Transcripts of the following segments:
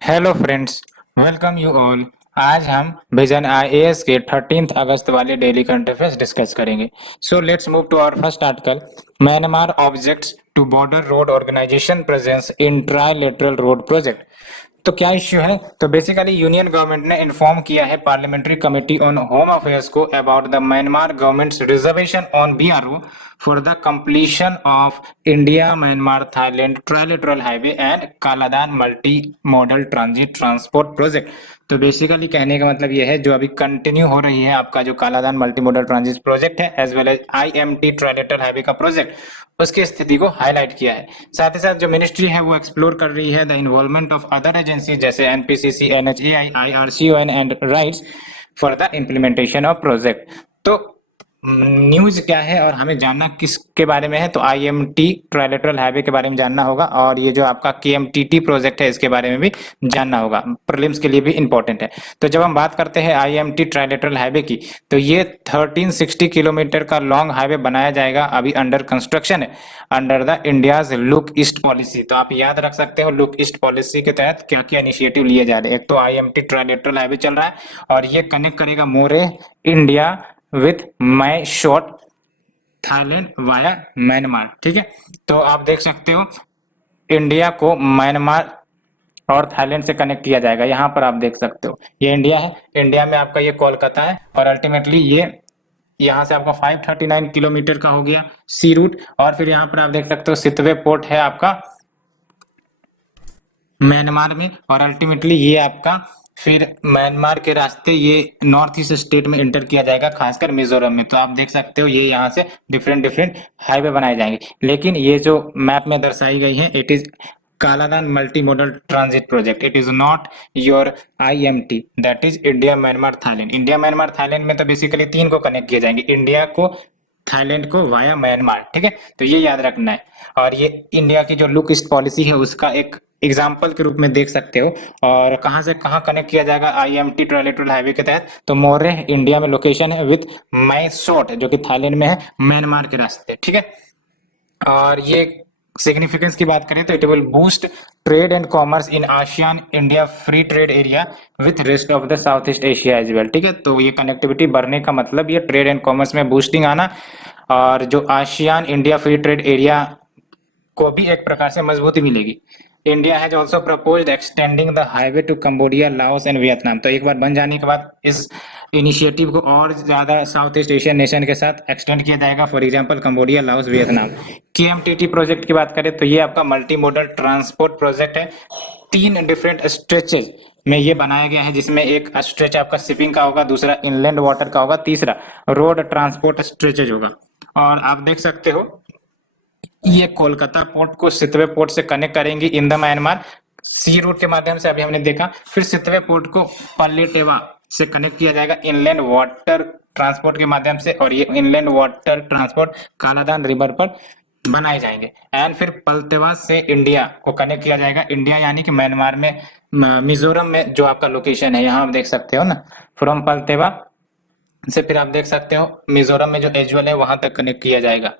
Hello friends, welcome you all. आज हम vision IAS के 13 अगस्त वाले डेली करंट अफेयर्स डिस्कस करेंगे। So let's move to our first article. Myanmar objects to border road organisation presence in trilateral road project. तो क्या issue है? तो basically union government ने इन्फॉर्म किया है parliamentary committee on home affairs को about the Myanmar government's reservation on BRO for the completion of India Myanmar Thailand trilateral highway and Kaladan multi modal transit transport project. तो बेसिकली कहने का मतलब यह है जो अभी कंटिन्यू हो रही है आपका जो Kaladan multi modal transit project है as well as IMT trilateral highway का प्रोजेक्ट, उसकी स्थिति को हाईलाइट किया है। साथ ही साथ जो मिनिस्ट्री है वो एक्सप्लोर कर रही है the involvement of other agency जैसे NPCC, NHAI, IRCON and RITES for the implementation of project. तो न्यूज क्या है और हमें जानना किसके बारे में है? तो आईएमटी ट्राइलेटरल हाईवे के बारे में जानना होगा और ये जो आपका केएमटीटी प्रोजेक्ट है इसके बारे में भी जानना होगा, प्रीलिम्स के लिए भी इंपॉर्टेंट है। तो जब हम बात करते हैं आईएमटी ट्राइलेटरल हाईवे की, तो ये 1360 किलोमीटर का लॉन्ग हाईवे बनाया जाएगा, अभी अंडर कंस्ट्रक्शन है under the India's look east policy. तो आप याद रख सकते हो लुक ईस्ट पॉलिसी के तहत क्या क्या इनिशिएटिव लिए जा रहे हैं। एक तो आईएमटी ट्राइलेटरल हाईवे चल रहा है और ये कनेक्ट करेगा Moreh India with Mae Sot Thailand via Myanmar. ठीक है, तो आप देख सकते हो इंडिया को म्यांमार और थाईलैंड से कनेक्ट किया जाएगा। यहाँ पर आप देख सकते हो ये इंडिया है, इंडिया में आपका ये कोलकाता है और अल्टीमेटली ये यहाँ से आपका 539 किलोमीटर का हो गया सी रूट। और फिर यहाँ पर आप देख सकते हो सितवे पोर्ट है आपका म्यांमार में और अल्टीमेटली ये आपका फिर म्यांमार के रास्ते ये नॉर्थ ईस्ट स्टेट में एंटर किया जाएगा, खासकर मिजोरम में। तो आप देख सकते हो ये यहाँ से डिफरेंट डिफरेंट हाईवे बनाए जाएंगे, लेकिन ये जो मैप में दर्शाई गई है it is Kaladan multi modal transit project. It is not your IMT, that is India Myanmar Thailand. India Myanmar Thailand में तो बेसिकली तीन को कनेक्ट किए जाएंगे, इंडिया को, थाईलैंड को वाया म्यांमार। ठीक है, तो ये याद रखना है। और ये इंडिया की जो लुक ईस्ट पॉलिसी है उसका एक एग्जाम्पल के रूप में देख सकते हो। और कहां से कहां कनेक्ट किया जाएगा आईएमटी ट्राइलेटरल हाईवे के तहत? तो मोरे इंडिया में लोकेशन है विथ मैसोट जो कि थाईलैंड में है, म्यांमार के रास्ते। ठीक है, और ये सिग्निफिकेंस की बात करें तो it will boost trade and commerce in ASEAN India free trade area with rest of the South East Asia as well. ठीक है, तो ये कनेक्टिविटी बढ़ने का मतलब ये ट्रेड एंड कॉमर्स में बूस्टिंग आना और जो ASEAN India free trade area को भी एक प्रकार से मजबूती मिलेगी। India has also proposed extending the highway to Cambodia, Laos and Vietnam. तो एक बार बन जाने के बाद इस इनिशिएटिव को और ज्यादा साउथ ईस्ट एशियन नेशन के साथ एक्सटेंड किया जाएगा, for example Cambodia, Laos, Vietnam. KMTT project की बात करें तो ये आपका मल्टी मोडल ट्रांसपोर्ट प्रोजेक्ट है। 3 डिफरेंट स्ट्रेचेज में ये बनाया गया है, जिसमें एक स्ट्रेच आपका शिपिंग का होगा, दूसरा इनलैंड वाटर का होगा, तीसरा रोड ट्रांसपोर्ट स्ट्रेचेज होगा। और आप देख सकते हो ये कोलकाता पोर्ट को सितवे पोर्ट से कनेक्ट करेंगे in the Myanmar sea route के माध्यम से, अभी हमने देखा। फिर सितवे पोर्ट को पल्लेटेवा से कनेक्ट किया जाएगा इनलैंड वाटर ट्रांसपोर्ट के माध्यम से, और ये inland water transport Kaladan river पर बनाए जाएंगे। एंड फिर पलतेवा से इंडिया को कनेक्ट किया जाएगा, इंडिया यानी कि म्यांमार में मिजोरम में जो आपका लोकेशन है, यहाँ आप देख सकते हो ना, फ्रॉम पलतेवा से फिर आप देख सकते हो मिजोरम में जो एजुअल है वहां तक कनेक्ट किया जाएगा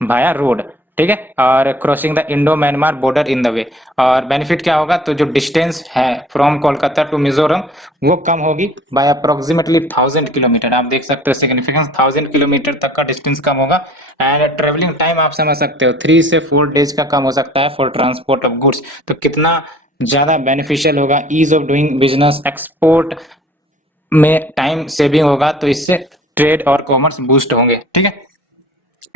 भाया रोड। ठीक है, और crossing the Indo Myanmar border in the way. और बेनिफिट क्या होगा? तो जो डिस्टेंस है फ्रॉम कोलकाता टू मिजोरम वो कम होगी बाय अप्रोक्सीमेटली 1000 किलोमीटर। आप देख सकते हो सिग्निफिकेंस, 1000 किलोमीटर तक का डिस्टेंस कम होगा। एंड ट्रेवलिंग टाइम आप समझ सकते हो 3 से 4 डेज का कम हो सकता है फॉर ट्रांसपोर्ट ऑफ गुड्स। तो कितना ज्यादा बेनिफिशियल होगा, ease of doing business, export में टाइम सेविंग होगा, तो इससे ट्रेड और कॉमर्स बूस्ट होंगे। ठीक है,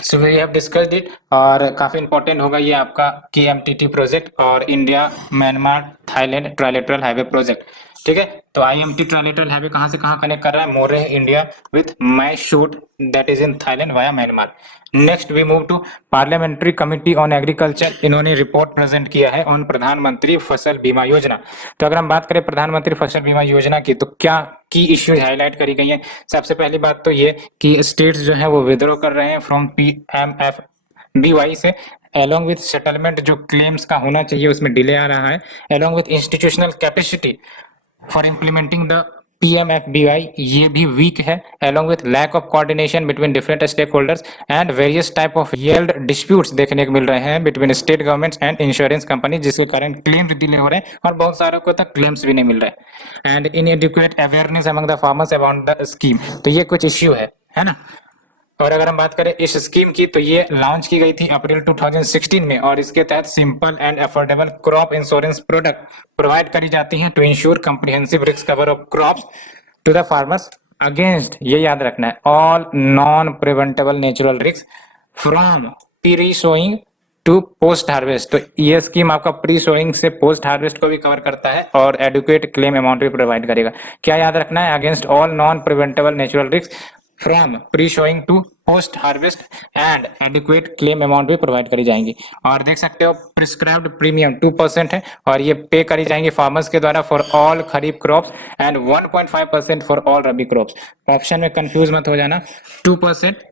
so we have discussed it. और काफी इंपॉर्टेंट होगा ये आपका केएमटीटी प्रोजेक्ट और India Myanmar Thailand trilateral highway project. ठीक है, तो आईएमटी ट्राइलेटरल हाईवे कहां से कहां कनेक्ट कर रहा है? Moreh India with Mae Sot that is in Thailand via Myanmar. Next we move to parliamentary committee on agriculture. इन्होंने रिपोर्ट प्रेजेंट किया है ऑन प्रधानमंत्री फसल बीमा योजना। तो अगर हम बात करें प्रधानमंत्री फसल बीमा योजना की, तो क्या की इश्यूज हाईलाइट करी गई है? सबसे पहली बात तो ये कि स्टेट्स जो है वो विड्रॉ कर रहे हैं फ्रॉम पीएमएफबीवाई से, along with सेटलमेंट जो क्लेम्स का होना चाहिए उसमें डिले आ रहा है, along with institutional capacity for implementing the PMFBY ये भी वीक है, along with lack of coordination between different stakeholders and various type of yield disputes देखने को मिल रहे हैं between state governments and insurance companies, जिसके कारण claims डिले हो रहे हैं और बहुत सारों को तक claims भी नहीं मिल रहे हैं, and inadequate awareness among the farmers about the scheme। तो ये कुछ issue है ना। और अगर हम बात करें इस स्कीम की, तो ये लॉन्च की गई थी अप्रैल 2016 में, और इसके तहत simple and affordable crop insurance product provide करी जाती हैं to insure comprehensive risk cover of crops to the farmers against, ये याद रखना है, all non preventable natural risk from pre sowing to post harvest. तो ये स्कीम आपका प्री सोइंग से पोस्ट हार्वेस्ट को भी कवर करता है और एडुकेट क्लेम अमाउंट भी प्रोवाइड करेगा। क्या याद रखना है? Against all non preventable natural risk from pre sowing to post harvest and adequate claim amount भी प्रोवाइड करी जाएंगी। और देख सकते हो प्रिस्क्राइब्ड प्रीमियम 2% है और ये पे करी जाएंगी फार्मर्स के द्वारा for all kharif crops and 1.5% for all rabi crops. Option में कंफ्यूज मत हो जाना, 2%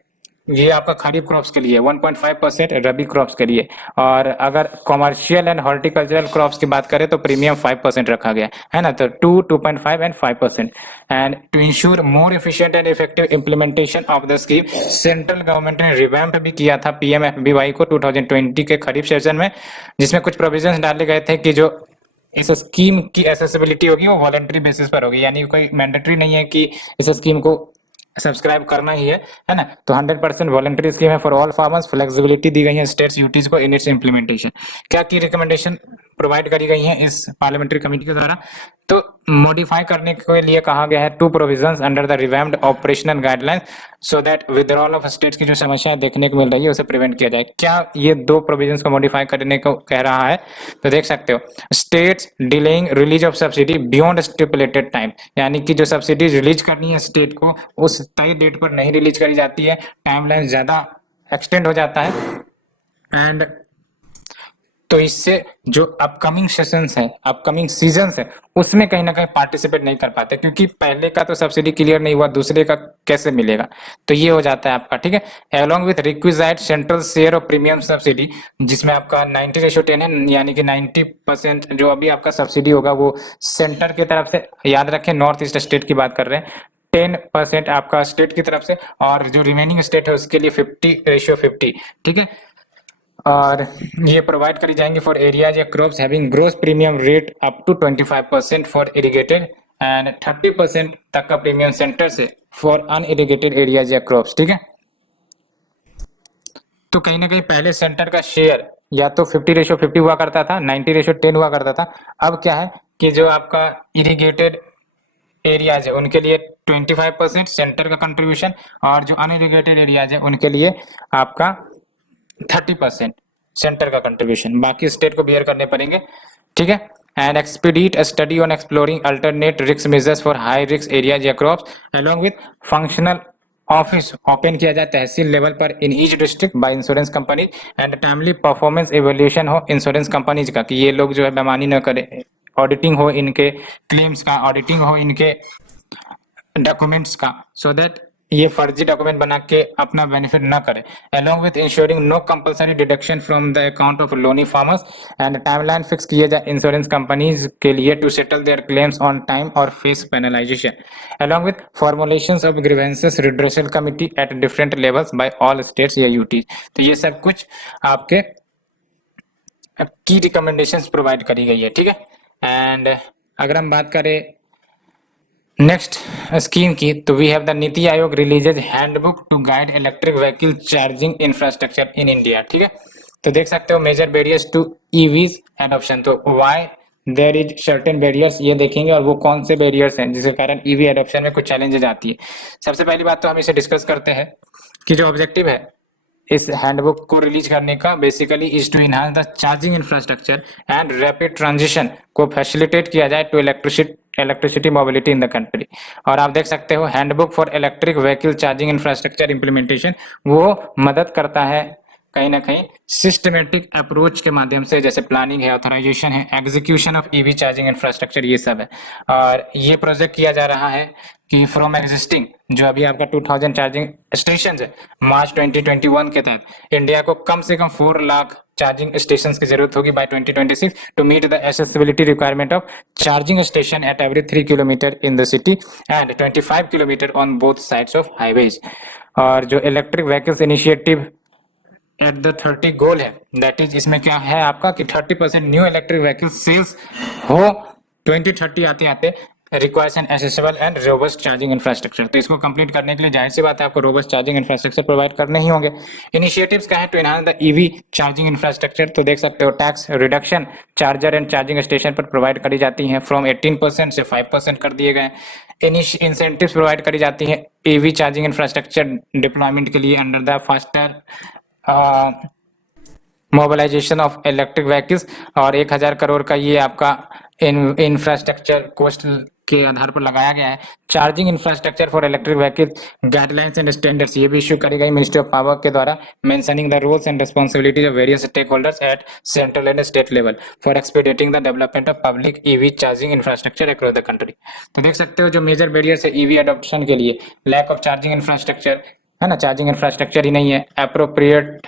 ये आपका खरीफ क्रॉप्स के लिए, 1.5% रबी क्रॉप्स के लिए। और अगर कॉमर्शियल एंड हॉर्टिकल्चरल क्रॉप्स की बात करें तो प्रीमियम 5% रखा गया है ना, तो 2, 2.5 and 5%। And to insure more efficient and effective implementation of the scheme, central government ने रिवैम्प भी किया था PMFBY को 2020 के खरीफ सेशन में, जिसमें कुछ प्रोविजंस डाले गए थे कि जो इस स्कीम की एसेसिबिलिटी होगी वो वॉलंटरी बेसिस पर होगी, यानी कोई मैंडेटरी नहीं है कि इस स्कीम को सब्सक्राइब करना ही है ना। तो 100% वॉलंटरी स्कीम है फॉर ऑल फार्मर्स। फ्लेक्सिबिलिटी दी गई है स्टेट्स यूटीज को इन इट्स इंप्लीमेंटेशन। क्या की रिकमेंडेशन प्रोवाइड करी गई है इस पार्लियामेंट्री कमेटी के द्वारा? तो मॉडिफाई करने के लिए कहा गया है 2 provisions under the revamped operational guidelines so that withdrawal of states की जो समस्याएं देखने को मिल रही है उसे प्रिवेंट किया जाए। क्या ये 2 प्रोविजंस को मॉडिफाई करने को कह रहा है? तो देख सकते हो, states delaying release of subsidy beyond stipulated time, यानी कि जो सब्सिडी रिलीज करनी है स्टेट को उस तय डेट पर नहीं रिलीज करी जाती है, टाइमलाइन ज्यादा एक्सटेंड हो जाता है। एंड तो इससे जो अपकमिंग सेशंस है, अपकमिंग सीजन्स है, उसमें कहीं ना कहीं पार्टिसिपेट नहीं कर पाते, क्योंकि पहले का तो सब्सिडी क्लियर नहीं हुआ, दूसरे का कैसे मिलेगा? तो ये हो जाता है आपका, ठीक है। Along with requisite central share of premium subsidy, जिसमें आपका 90:10 है, यानी कि 90% जो अभी आपका सब्सिडी होगा वो सेंटर की तरफ से, याद रखें नॉर्थ ईस्ट स्टेट की बात कर रहे हैं, 10% आपका स्टेट की तरफ से, और जो रिमेनिंग स्टेट है उसके लिए 50:50, ठीक है। और ये प्रोवाइड करी जाएंगे फॉर एरियाज या crops having gross premium rate up to 25% for irrigated and 30% तक का प्रीमियम सेंटर से फॉर अनइरिगेटेड एरियाज या क्रॉप्स, ठीक है। तो कहीं ना कहीं पहले सेंटर का शेयर या तो 50:50 हुआ करता था, 90:10 हुआ करता था। अब क्या है कि जो आपका इरिगेटेड एरियाज है उनके लिए 25% सेंटर का कंट्रीब्यूशन, और जो अनइरिगेटेड एरियाज है उनके लिए आपका 30% सेंटर का कंट्रीब्यूशन, बाकी स्टेट को बियर करने पड़ेंगे, ठीक है। And expedite study on exploring alternate risk measures for high risk areas या crops along with functional office open किया जाए तहसील लेवल पर in each district by insurance company and timely performance evaluation हो इंश्योरेंस कंपनीज का, कि ये लोग जो है बेईमानी न करे, ऑडिटिंग हो इनके क्लेम्स का, ऑडिटिंग हो इनके डॉक्यूमेंट्स का, सो दैट ये फर्जी डॉक्यूमेंट बना के अपना बेनिफिट ना करें। Along with insuring no compulsory deduction from the account of loanee farmers and timeline fix किए जाए इंश्योरेंस कंपनीज के लिए to settle their claims on time और face penalisation along with formulations of grievances redressal committee at different levels by all states या UT. तो ये सब कुछ आपके की रिकमेंडेशंस प्रोवाइड करी गई है, ठीक है। एंड अगर हम बात करें नेक्स्ट स्कीम की, तो we have the NITI Aayog releases handbook to guide electric vehicle charging infrastructure in India, ठीक है। तो देख सकते हो major barriers to EVs adoption, तो why there is certain barriers ये देखेंगे, और वो कौन से बैरियर्स हैं जिसके कारण ईवी एडॉप्शन में कुछ चैलेंजेस आती है। सबसे पहली बात तो हम इसे डिस्कस करते हैं कि जो ऑब्जेक्टिव है इस हैंडबुक को रिलीज करने का basically is to enhance the charging infrastructure and rapid transition को फैसिलिटेट किया जाए to electricity mobility in the country. और आप देख सकते हो handbook for electric vehicle charging infrastructure implementation वो मदद करता है कहीं ना कहीं सिस्टमेटिक अप्रोच के माध्यम से, जैसे प्लानिंग है, ऑथराइजेशन है, execution of EV charging infrastructure, ये सब है। और ये प्रोजेक्ट किया जा रहा है कि फ्रॉम एग्जिस्टिंग जो अभी आपका 2000 चार्जिंग स्टेशन है, मार्च 2021 के तहत इंडिया को कम से कम 4 लाख चार्जिंग स्टेशन की जरूरत होगी by 2026 to meet the accessibility requirement of charging station at every 3 kilometre in the city and 25 kilometre on both sides of highways. और जो electric vehicles initiative at the 30 goal है, that is इसमें क्या है आपका कि 30% न्यू इलेक्ट्रिक व्हीकल सेल्स हो 2030 आते आते requires N accessible and robust charging infrastructure. तो इसको कंप्लीट करने के लिए जाहिर सी बात है आपको रोबस्ट चार्जिंग इंफ्रास्ट्रक्चर प्रोवाइड करने ही होंगे। इनिशिएटिव्स क्या है to enhance the EV charging infrastructure, तो देख सकते हो tax reduction charger and charging station पर प्रोवाइड करी जाती है, फ्रॉम 18% से 5% कर दिए गए। इंसेंटिव्स प्रोवाइड करी जाती है ईवी चार्जिंग इंफ्रास्ट्रक्चर डिप्लॉयमेंट के लिए under the faster mobilisation of electric vehicles. और 1000 करोड़ का ये आपका इंफ्रास्ट्रक्चर कोस्ट के आधार पर लगाया गया है। Charging infrastructure for electric vehicle guidelines and standards ये भी इश्यू करी गई मिनिस्ट्री ऑफ पावर के द्वारा, mentioning the roles and responsibilities of various stakeholders at central and state level for expediting the development of public EV charging infrastructure across the country. तो देख सकते हो जो मेजर बैरियर्स है EV adoption के लिए, लैक ऑफ चार्जिंग इंफ्रास्ट्रक्चर है ना, चार्जिंग इंफ्रास्ट्रक्चर ही नहीं है, अप्रोप्रिएट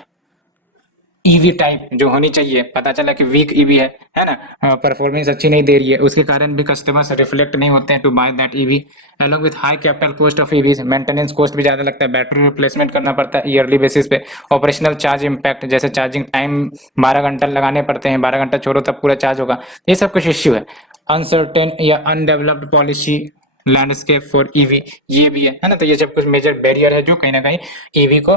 ईवी टाइप जो होनी चाहिए, पता चला कि वीक ईवी है ना, परफॉर्मेंस अच्छी नहीं दे रही है, उसके कारण भी कस्टमर्स रिफ्लेक्ट नहीं होते हैं to buy that EV. Along with high capital cost of EVs, maintenance cost भी ज्यादा लगता है, बैटरी रिप्लेसमेंट करना पड़ता है ईयरली बेसिस पे, ऑपरेशनल चार्ज इंपैक्ट जैसे चार्जिंग टाइम 12 घंटा लगाने पड़ते हैं, 12 घंटा छोड़ो तब पूरा चार्ज होगा, ये सब कुछ इश्यू है। अनसर्टेन या undeveloped policy landscape for EV ये भी है ना, तो ये सब कुछ मेजर बैरियर है जो कहीं ना कहीं ईवी को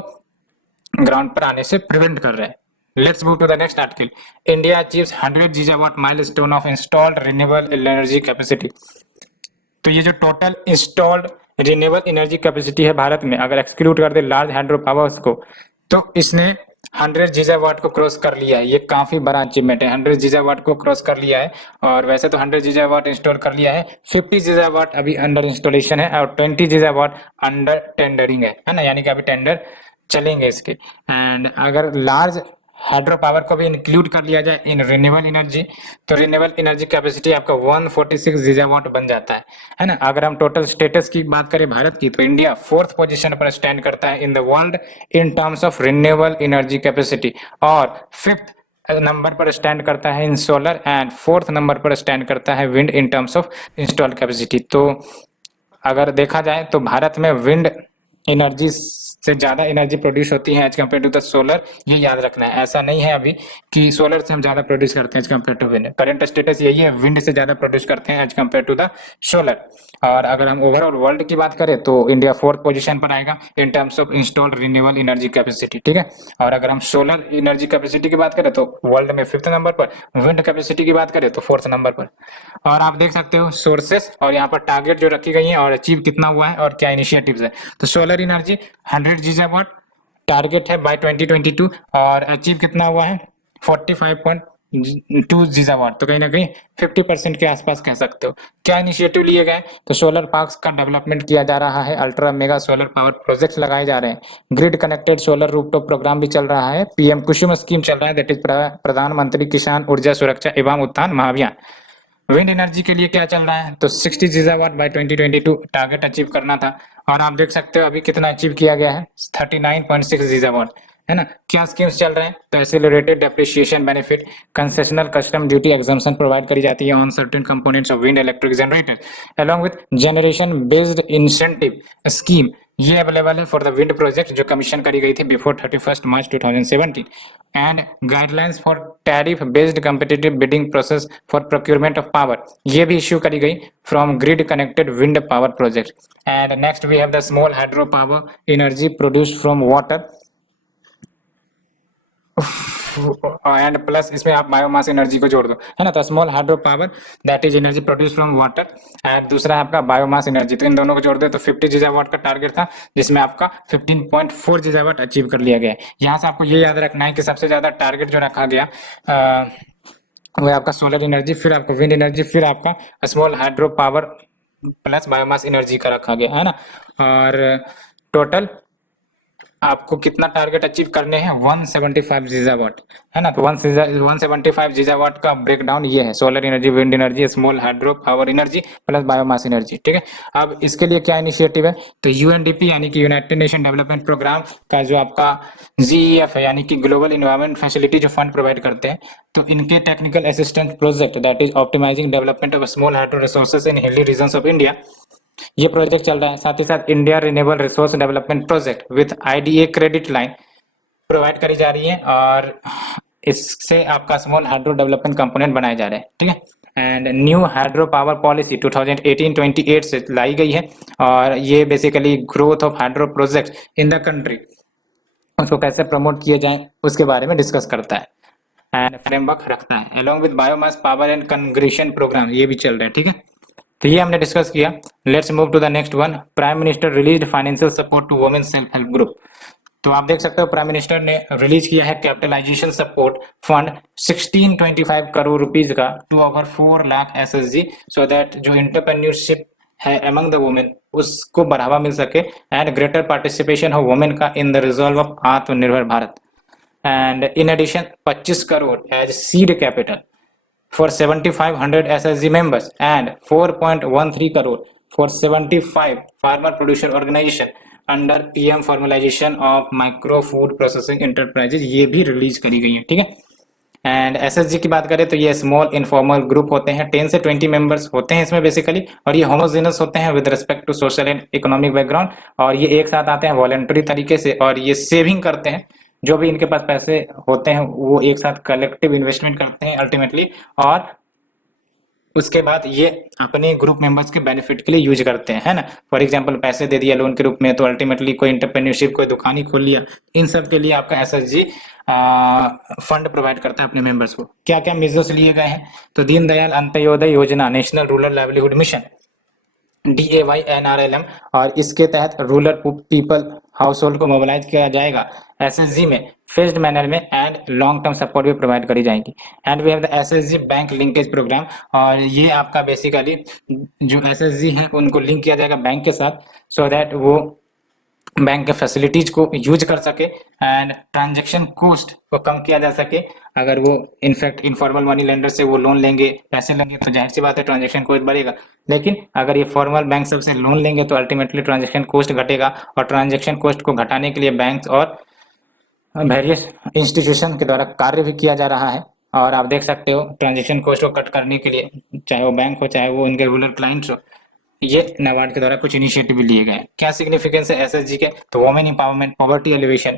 ग्राउंड पर आने से प्रिवेंट कर रहे हैं। Let's move to the next article. India achieves 100 gigawatt milestone of installed renewable energy capacity. तो ये जो total installed renewable energy capacity है भारत में, अगर एक्सक्लूड कर दे लार्ज हाइड्रो पावर्स को, तो इसने 100 गीगावाट को क्रॉस कर लिया है। ये काफी बड़ा अचीवमेंट है, 100 गीगावाट को क्रॉस कर लिया है। और वैसे तो 100 गीगावाट इंस्टॉल कर लिया है, 50 गीगावाट अभी अंडर इंस्टॉलेशन है और 20 गीगावाट अंडर टेंडरिंग है ना, यानी कि अभी टेंडर चलेंगे इसके। एंड अगर लार्ज हाइड्रो पावर को भी इंक्लूड कर लिया जाए इन रिन्यूएबल एनर्जी, तो रिन्यूएबल एनर्जी कैपेसिटी आपका 146 गीगावाट बन जाता है ना। अगर हम टोटल स्टेटस की बात करें भारत की, तो इंडिया 4th पोजीशन पर स्टैंड करता है in the world in terms of renewable energy capacity, और 5th नंबर पर स्टैंड करता है इन सोलर, एंड 4th नंबर पर स्टैंड करता है wind in terms of installed capacity. तो अगर देखा जाए तो भारत में विंड एनर्जी से ज्यादा एनर्जी प्रोड्यूस होती है as compare to the solar, ये याद रखना है। ऐसा नहीं है अभी कि सोलर से हम ज्यादा प्रोड्यूस करते हैं as compare to wind, current status यही है, विंड से ज्यादा प्रोड्यूस करते हैं as compare to the solar. और अगर हम ओवरऑल वर्ल्ड की बात करें तो इंडिया 4th पोजीशन पर आएगा in terms of installed renewable energy capacity, ठीक है। और अगर हम सोलर एनर्जी कैपेसिटी की बात करें तो वर्ल्ड में 5th नंबर पर, विंड कैपेसिटी की बात करें तो 4th नंबर पर। और आप देख सकते हो सोर्सेस और यहाँ पर टारगेट जो रखी गई है और अचीव कितना हुआ है और क्या इनिशिएटिव्स है। तो सोलर एनर्जी 100 गीगावाट टारगेट है बाय 2022 और अचीव कितना हुआ है 45.2 गीगावाट, तो कहीं ना कहीं 50% के आसपास कह सकते हो। क्या इनिशिएटिव लिए गए, तो सोलर पार्क्स का डेवलपमेंट किया जा रहा है, ultra mega solar power projects लगाए जा रहे हैं, grid connected solar rooftop programme भी चल रहा है, पीएम कुसुम स्कीम चल रहा है, दैट इज प्रधानमंत्री किसान ऊर्जा सुरक्षा एवं उत्थान महाअभियान। विंड एनर्जी के लिए क्या चल रहा है, तो 60 गीगावाट बाय 2022 टारगेट अचीव करना था, और आप देख सकते हो अभी कितना अचीव किया गया है 39.6 गीगावाट, है ना। क्या स्कीम्स चल रहे हैं, तो accelerated depreciation benefit, concessional custom duty exemption provide करी जाती है on certain components of wind electric generator, along with generation based incentive scheme, ये अवेलेबल है फॉर द विंड प्रोजेक्ट जो कमीशन करी गई थी before 31 March 2017, and guidelines for tariff based competitive bidding process for procurement of power, ये भी issue करी गई from grid connected wind power project. And next we have the small hydro power energy produced from water, and plus इसमें आप biomass energy को जोड़ दो, है ना। तो small hydro power that is energy produce from water, and दूसरा है आपका बायोमास एनर्जी, तो इन दोनों को जोड़ दो तो 50 गीगावाट का टारगेट था, जिसमें आपका 15.4 गीगावाट अचीव कर लिया गया है। यहाँ से आपको ये याद रखना है कि सबसे ज्यादा टारगेट जो रखा गया वो आपका सोलर एनर्जी, फिर आपको विंड एनर्जी, फिर आपका small hydro power plus biomass energy का रखा गया है ना। और टोटल आपको कितना टारगेट अचीव करने हैं, 175 गीगावाट, है ना। तो 175 गीगावाट का ब्रेकडाउन ये है, solar energy, wind energy, small hydro power energy plus biomass energy, ठीक है। अब इसके लिए क्या इनिशिएटिव है, तो यूएनडीपी यानी कि यूनाइटेड नेशन डेवलपमेंट प्रोग्राम का जो आपका जीईएफ है, यानी कि ग्लोबल इन्वायरमेंट फैसिलिटी जो फंड प्रोवाइड करते हैं, तो इनके technical assistance project that is optimising development of small hydro resources in hilly regions of India, ये प्रोजेक्ट चल रहा है। साथ ही साथ India renewable resource development project with IDA credit line provide करी जा रही है, और इससे आपका स्मॉल हाइड्रो डेवलपमेंट कंपोनेंट बनाए जा रहे हैं, ठीक है। And new hydro power policy 2018-28 से लाई गई है, और ये basically growth of hydro project in the country, उसको कैसे प्रमोट किए जाए उसके बारे में डिस्कस करता है एंड फ्रेमवर्क रखता है। Along with biomass power and cogeneration programme ये भी चल रहे हैं, ठीक है। तो ये हमने डिस्कस किया। Let's move to the next one. Prime minister released financial support to women self help group. तो आप देख सकते हो प्राइम मिनिस्टर ने रिलीज किया है capitalisation support fund 1625 crore rupees का to over 4 lakh SSG, so that जो एंटरप्रेन्योरशिप है अमंग द वुमेन उसको बढ़ावा मिल सके एंड ग्रेटर पार्टिसिपेशन हो वुमेन का in the resolve of Aatmanirbhar Bharat. And in addition 25 crore as seed capital for 7500 SSG members and 4.13 crore for 75 farmer producer organization under PM formalization of micro food processing enterprises, ये भी release करी गई है, ठीक है। And SSG की बात करें तो ये स्मॉल इनफॉर्मल ग्रुप होते हैं, 10 से 20 मेंबर्स होते हैं इसमें बेसिकली, और ये होमोजेनस होते हैं with respect to social and economic background, और ये एक साथ आते हैं वॉलंटरी तरीके से, और ये सेविंग करते हैं, जो भी इनके पास पैसे होते हैं वो एक साथ कलेक्टिव इन्वेस्टमेंट करते हैं अल्टीमेटली, और उसके बाद ये अपने ग्रुप मेंबर्स के बेनिफिट के लिए यूज करते हैं, है ना। फॉर एग्जांपल पैसे दे दिया लोन के रूप में, तो अल्टीमेटली कोई एंटरप्रेन्योरशिप कोई दुकान ही खोल लिया, इन सब के लिए आपका एसएसजी फंड प्रोवाइड करता है अपने मेंबर्स को। क्या क्या मेजर्स लिए गए हैं, तो Deendayal Antyodaya Yojana, national rural livelihood mission DAYNRLM, और इसके तहत रूरल पीपल हाउस होल्ड को मोबिलाइज किया जाएगा एसएसजी में फेज्ड मैनर में, एंड लॉन्ग टर्म सपोर्ट भी प्रोवाइड करी जाएगी। And we have the SSG bank linkage programme, और ये आपका बेसिकली जो एसएसजी हैं उनको लिंक किया जाएगा बैंक के साथ, सो दैट वो बैंक के फैसिलिटीज को यूज कर सके एंड ट्रांजैक्शन कॉस्ट को कम किया जा सके। अगर वो इनफैक्ट इनफॉर्मल मनी लेंडर से वो लोन लेंगे, पैसे लेंगे, तो जाहिर सी बात है ट्रांजैक्शन कॉस्ट बढ़ेगा, लेकिन अगर ये फॉर्मल बैंक सबसे लोन लेंगे तो अल्टीमेटली ट्रांजैक्शन कॉस्ट घटेगा, और ट्रांजैक्शन कॉस्ट को घटाने के लिए बैंक और वेरियस इंस्टीट्यूशन के द्वारा कार्य भी किया जा रहा है। और आप देख सकते हो ट्रांजैक्शन कॉस्ट को कट करने के लिए, चाहे वो बैंक हो चाहे वो उनके रूरल क्लाइंट्स हो, ये नाबार्ड के द्वारा कुछ इनिशिएटिव भी लिए गए हैं। क्या सिग्निफिकेंस है एसएसजी के, तो women empowerment, poverty alleviation,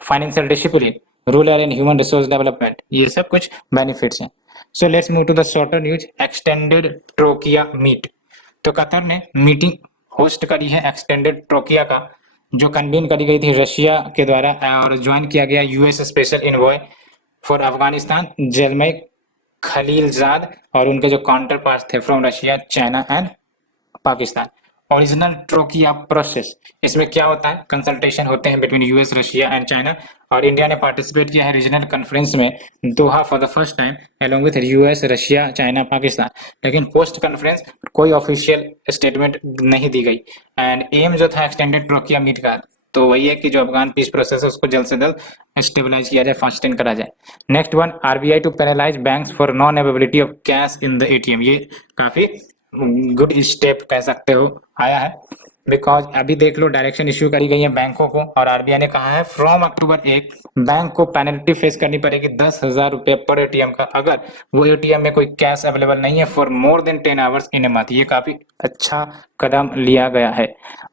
financial discipline, rural and human resource development, ये सब कुछ बेनिफिट्स हैं। So let's move to the shorter news. Extended troika meet, तो कतर ने मीटिंग होस्ट करी है एक्सटेंडेड ट्रोकिया का, जो कन्वीन करी गई थी रशिया के द्वारा, और ज्वाइन किया गया US special envoy for Afghanistan Zalmay Khalilzad, और उनके जो काउंटर पार्ट थे from Russia, China and Pakistan. Original troika process, इसमें क्या होता है, कंसल्टेशन होते हैं between US, Russia and China, और इंडिया ने पार्टिसिपेट किया है रीजनल कॉन्फ्रेंस में Doha for the first time along with US, Russia, China, Pakistan. लेकिन पोस्ट कॉन्फ्रेंस कोई ऑफिशियल स्टेटमेंट नहीं दी गई, एंड एम जो था एक्सटेंडेड ट्रोकिया मीट का, तो वही है कि जो अफगान पीस प्रोसेस है उसको जल्द से जल्द स्टेबलाइज किया जाए, फास्टेन करा जाए। Next one, RBI to penalise banks for non availability of cash in the ATM, ये काफी गुड स्टेप कह सकते हो आया है, बिकॉज अभी देख लो डायरेक्शन इश्यू करी गई है बैंकों को, और आरबीआई ने कहा है फ्रॉम अक्टूबर 1 बैंक को पेनल्टी फेस करनी पड़ेगी 10,000 रुपए पर एटीएम का, अगर वो एटीएम में कोई कैश अवेलेबल नहीं है for more than 10 hours in a month. ये काफी अच्छा कदम लिया गया है।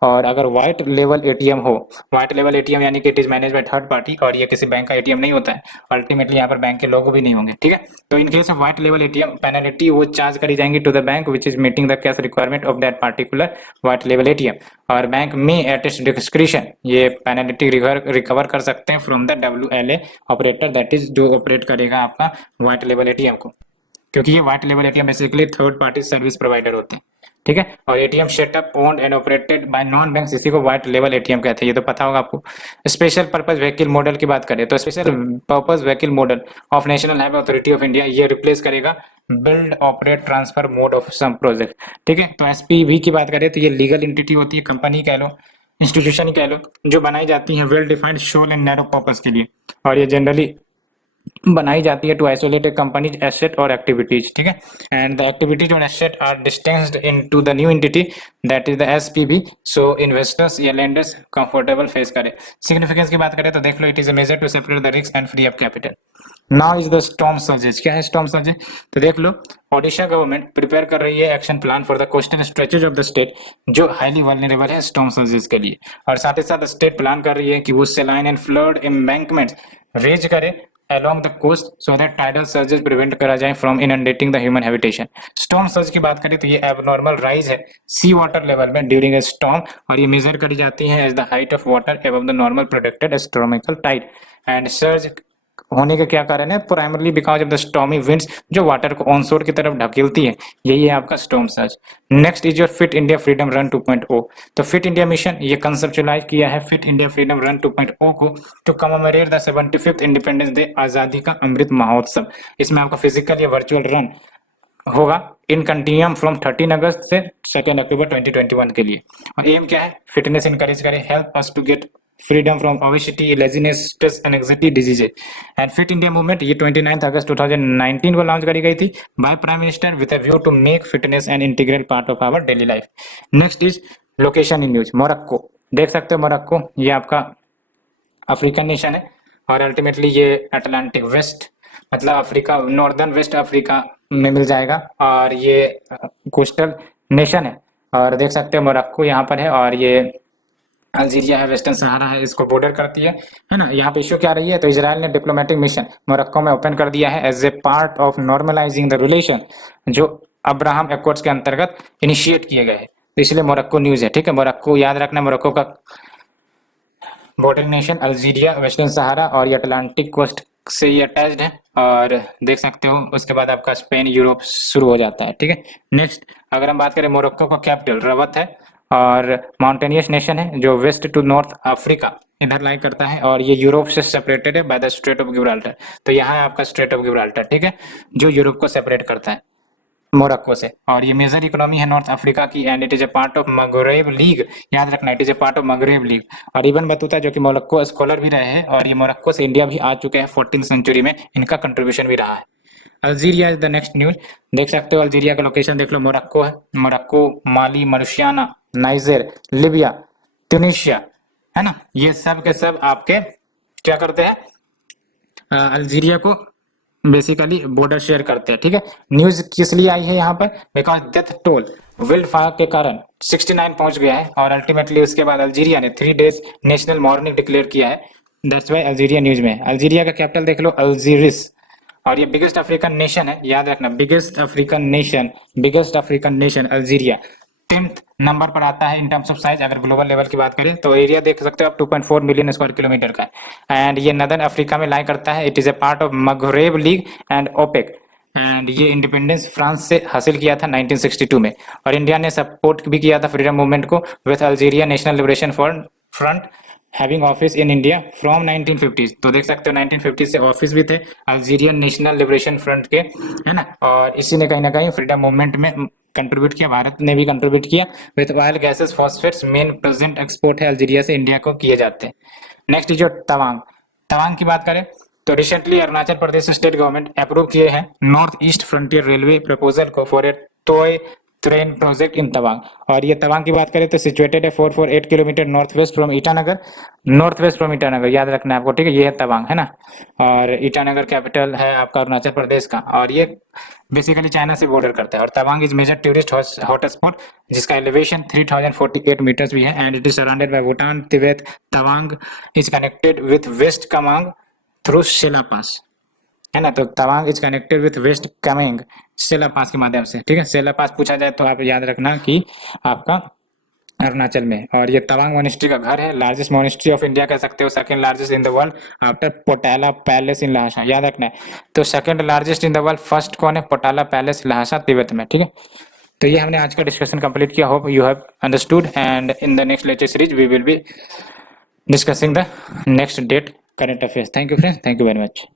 और अगर व्हाइट लेवल एटीएम हो, व्हाइट लेवल एटीएम यानी कि it is manage by third party, और ये किसी बैंक का एटीएम नहीं होता है, अल्टीमेटली यहाँ पर बैंक के लोगो भी नहीं होंगे, ठीक है। तो in case of white level ATM penalty वो चार्ज करी जाएंगी to the bank which is meeting the cash requirement of that particular white level ATM, और बैंक में एट इट्स डिस्क्रिशन ये पेनल्टी रिकवर कर सकते हैं from the WLA operator, that is जो ऑपरेट करेगा आपका व्हाइट लेवल एटीएम को, क्योंकि ये white level ATM basically third party service provider होते हैं, ठीक है। और ATM setup owned and operated by non bank, इसी को व्हाइट लेवल एटीएम कहते हैं, ये तो पता होगा आपको। स्पेशल पर्पस व्हीकल मॉडल की बात करें तो special purpose vehicle model of national highway authority of India, ये रिप्लेस करेगा build operate transfer mode of some project, ठीक है। तो एसपीवी की बात करें तो ये लीगल एंटिटी होती है, कंपनी कह लो, इंस्टीट्यूशन ही कह लो, जो बनाई जाती हैं well defined sole and narrow purpose के लिए, और ये जनरली बनाई जाती है to isolate a company's asset और एक्टिविटीज, ठीक है। एंड द एक्टिविटीज और asset are distinguished into the new entity that is the SPV, so investors या लेंडर्स कंफर्टेबल फेस करें। सिग्निफिकेंस की बात करें तो देख लो, it is a major to separate the risk and free up capital. Now is the storm surges. क्या है स्टॉर्म सर्जेस? तो देख लो, ओडिशा गवर्नमेंट प्रिपेयर कर रही है action plan for the coastal stretches of the state, जो हाईली वल्नरेबल है storm surges के लिए, और साथ ही साथ स्टेट प्लान कर रही है कि वो saline and flood embankments raise करे along the coast so that tidal surges prevent करा जाए from inundating the human habitation। storm surge की बात करें तो ये abnormal rise है sea water level में during a storm, और ये मेजर करी जाती है as the height of water above the normal predicted astronomical tide। and surge होने का क्या कारण है? Primarily because of the stormy winds, जो वाटर को ऑनशोर की तरफ ढकेलती है, यही है आपका storm surge. Next is your fit India freedom run 2.0। तो फिट इंडिया मिशन ये कंसेप्चुलाइज किया है फिट इंडिया फ्रीडम रन 2.0 को to commemorate the 75th independence day, आजादी का अमृत महोत्सव। इसमें आपका फिजिकल या वर्चुअल रन होगा इन कंटिन्यूम फ्रॉम 13 अगस्त से 2 अक्टूबर 2021 के लिए। और एम क्या है? फिटनेस इंकरेज करे, help us to get freedom from obesity, laziness, stress and anxiety diseases. And fit India movement ये 29 अगस्त 2019 को लॉन्च करी गई थी by prime minister with a view to make fitness an integral part of our daily life. Next is location in news. Morocco, देख सकते हो Morocco ये आपका अफ्रीकन नेशन है, और अल्टीमेटली ये अटलांटिक वेस्ट मतलब अफ्रीका, नॉर्दर्न वेस्ट अफ्रीका में मिल जाएगा, और ये कोस्टल नेशन है। और देख सकते हो मोरक्को यहाँ पर है, और ये अल्जीरिया है, वेस्टर्न सहारा है, इसको बॉर्डर करती है ना। यहाँ पे इश्यू क्या रही है? तो इजराइल ने डिप्लोमेटिक मिशन मोरक्को में ओपन कर दिया है as a part of normalising the relation, जो अब्राहम एक्कॉर्ड्स के अंतर्गत इनिशिएट किए गए हैं, तो इसलिए मोरक्को न्यूज है, ठीक है। मोरक्को याद रखना, मोरक्को का बॉर्डर नेशन अल्जीरिया, वेस्टर्न सहारा और ये अटलांटिक कोस्ट से ये अटैच्ड है। और देख सकते हो उसके बाद आपका स्पेन, यूरोप शुरू हो जाता है, ठीक है। नेक्स्ट अगर हम बात करें, मोरक्को का कैपिटल रबत है, और माउंटेनियस नेशन है जो वेस्ट टू नॉर्थ अफ्रीका इधर लाई करता है, और ये यूरोप से सेपरेटेड है by the straight of Gibraltar. तो यहाँ है आपका स्ट्रेट ऑफ गिब्राल्टर, ठीक है, जो यूरोप को सेपरेट करता है मोरक्को से। और ये मेजर इकोनॉमी है नॉर्थ अफ्रीका की, and it is a part of Maghreb league, याद रखना it is a part of Maghreb league. और इबन बतूता जो कि मोरक्को स्कॉलर भी रहे हैं, और ये मोरक्को से इंडिया भी आ चुके हैं 14th सेंचुरी में, इनका कंट्रीब्यूशन भी रहा है। Algeria is the next news. देख सकते हो अल्जीरिया का लोकेशन देख लो, मोरक्को है, मोरक्को, माली, मरूशियाना, नाइजर, लिबिया, ट्यूनीशिया, है ना, ये सब के सब आपके क्या करते हैं? अल्जीरिया को बेसिकली बॉर्डर शेयर करते हैं, ठीक है। न्यूज किस लिए आई है यहाँ पर? Because death toll wildfire के कारण 69 पहुंच गया है, और अल्टीमेटली उसके बाद अल्जीरिया ने 3 डेज नेशनल मॉर्निंग डिक्लेयर किया है, दैट्स वाई अल्जीरिया न्यूज में। अल्जीरिया का कैपिटल देख लो, अल्जीरिस, और ये बिगेस्ट अफ्रीकन नेशन है, याद रखना biggest African nation Algeria 10th number पर आता है इन टर्म्स ऑफ साइज। अगर ग्लोबल लेवल की बात करें तो एरिया देख सकते हो आप 2.4 मिलियन स्क्वायर किलोमीटर का है, एंड ये नदर्न अफ्रीका में लाई करता है। It is a part of Maghreb league and OPEC, and ये इंडिपेंडेंस फ्रांस से हासिल किया था 1962 में, और इंडिया ने सपोर्ट भी किया था फ्रीडम मूवमेंट को with Algeria national liberation front having office in India from 1950s। तो देख सकते हो 1950 से ऑफिस भी थे अल्जीरियन नेशनल लिबरेशन फ्रंट के, है ना, और इसी ने कहीं ना कहीं फ्रीडम मूवमेंट में कंट्रीब्यूट किया, भारत ने भी कंट्रीब्यूट किया। With oil gases phosphates main present export है अल्जीरिया से इंडिया को किए जाते हैं। नेक्स्ट जो तवांग की बात करें तो recently Arunachal Pradesh state government approve किए हैं north east frontier railway proposal को for a toy train project in Tawang. और ये तवांग की बात करें तो सिचुएटेड है 448 kilometre north west from Itanagar, याद रखना है आपको, ठीक है। ये है तवांग, है ना, और ईटानगर कैपिटल है आपका अरुणाचल प्रदेश का, और ये बेसिकली चाइना से बॉर्डर करता है। और Tawang is major tourist hotspot जिसका एलिवेशन 3048 मीटर्स भी है, and it is surrounded by Bhutan, Tibet. Tawang is connected with west Kameng through Sela pass, है ना, तो Tawang is connected with west Kameng Sela pass के माध्यम से, ठीक है। सेला पास पूछा जाए तो आप याद रखना कि आपका अरुणाचल में। और ये तवांग मोनेस्ट्री का घर है, लार्जेस्ट मोनेस्ट्री ऑफ इंडिया कह सकते हो, second largest in the world after पोटाला पैलेस इन लहासा, याद रखना है। तो second largest in the world, first कौन है? पोटाला पैलेस लहासा तिब्बत में, ठीक है। तो ये हमने आज का डिस्कशन कंप्लीट किया, hope you have understood, and in the next lecture series we will be discussing the next date current affairs. Thank you friends, thank you very much.